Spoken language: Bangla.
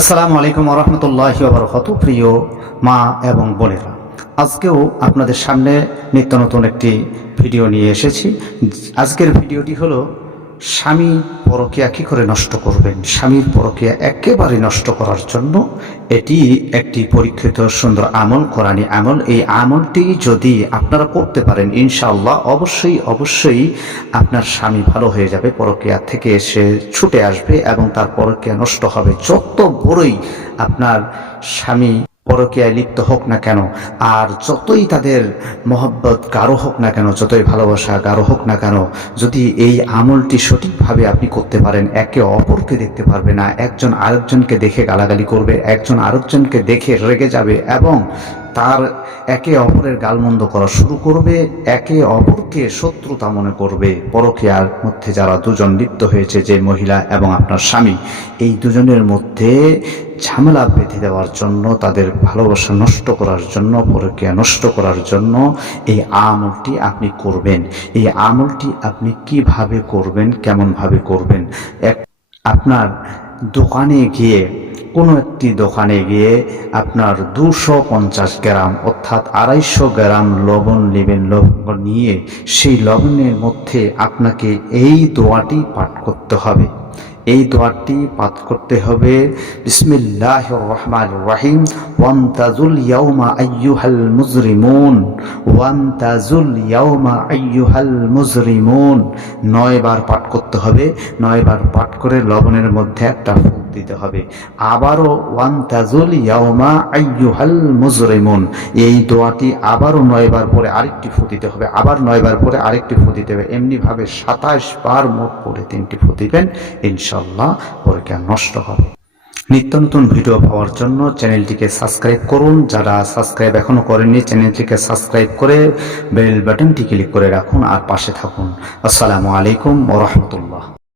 আসসালামু আলাইকুম রহমতুল্লাহ বরকত প্রিয় মা এবং বোনেরা। আজকেও আপনাদের সামনে নিত্য নতুন একটি ভিডিও নিয়ে এসেছি। আজকের ভিডিওটি হলো স্বামী পরকিয়া কী করে নষ্ট করবেন? স্বামীর পরকিয়া একেবারে নষ্ট করার জন্য এটি একটি পরীক্ষিত সুন্দর আমল, কোরআনী আমল। এই আমলটি যদি আপনারা করতে পারেন, ইনশাআল্লাহ অবশ্যই অবশ্যই আপনার স্বামী ভালো হয়ে যাবে, পরকিয়া থেকে এসে ছুটে আসবে এবং তার পরকিয়া নষ্ট হবে। যত বড়ই আপনার স্বামী পরকীয়ায় লিপ্ত হোক না কেন, আর যতই তাদের মহব্বত কারও হোক না কেন, যতই ভালোবাসা কারও হোক না কেন, যদি এই আমলটি সঠিকভাবে আপনি করতে পারেন, একে অপরকে দেখতে পারবে না। একজন আরেকজনকে দেখে গালাগালি করবে, একজন আরেকজনকে দেখে রেগে যাবে, এবং তার একে অপরের গালমন্দ করা শুরু করবে, একে অপরকে শত্রুতা মনে করবে। পরকীয়ার মধ্যে যারা দুজন লিপ্ত হয়েছে, যে মহিলা এবং আপনার স্বামী, এই দুজনের মধ্যে ঝামেলা বেঁধে দেওয়ার জন্য, তাদের ভালোবাসা নষ্ট করার জন্য পরকিয়া নষ্ট করার জন্য এই আমলটি আপনি করবেন। এই আমলটি আপনি কীভাবে করবেন, কেমনভাবে করবেন? এক আপনার দোকানে গিয়ে, কোনো একটি দোকানে গিয়ে আপনার দুশো পঞ্চাশ গ্রাম অর্থাৎ আড়াইশো গ্রাম লবণ নেবেন। লবণ নিয়ে সেই লবণের মধ্যে আপনাকে এই দোয়াটি পাঠ করতে হবে। এই দোয়াটি পাঠ করতে হবে। বিসমিল্লাহ রহমান রাহিম ওয়ান্তাজুল ইয়াউমা আইয়ুহাল মুজরিমুন। ওয়ান্তাজুল ইয়াউমা আইয়ুহাল মুজরিমুন। নয় বার পাঠ করতে হবে। নয় বার পাঠ করে লবণের মধ্যে একটা ফুক দিতে হবে। আবারও, ওয়ান্তাজুল ইয়াউমা আইয়ুহাল মুজরিমুন। এই দোয়াটি আবারও নয়বার পরে আরেকটি ফু দিতে হবে। আবার নয়বার পরে আরেকটি ফু দিতে হবে। এমনিভাবে সাতাশ বার মোট পরে তিনটি ফু দিবেন ইনশাল্লাহ পরীক্ষা নষ্ট হবে। নিত্য নতুন ভিডিও পাওয়ার জন্য চ্যানেলটিকে সাবস্ক্রাইব করুন। যারা সাবস্ক্রাইব এখনও করেননি, চ্যানেলটিকে সাবস্ক্রাইব করে বেল বাটনটি ক্লিক করে রাখুন আর পাশে থাকুন। আসসালামু আলাইকুম ওরহমতুল্লাহ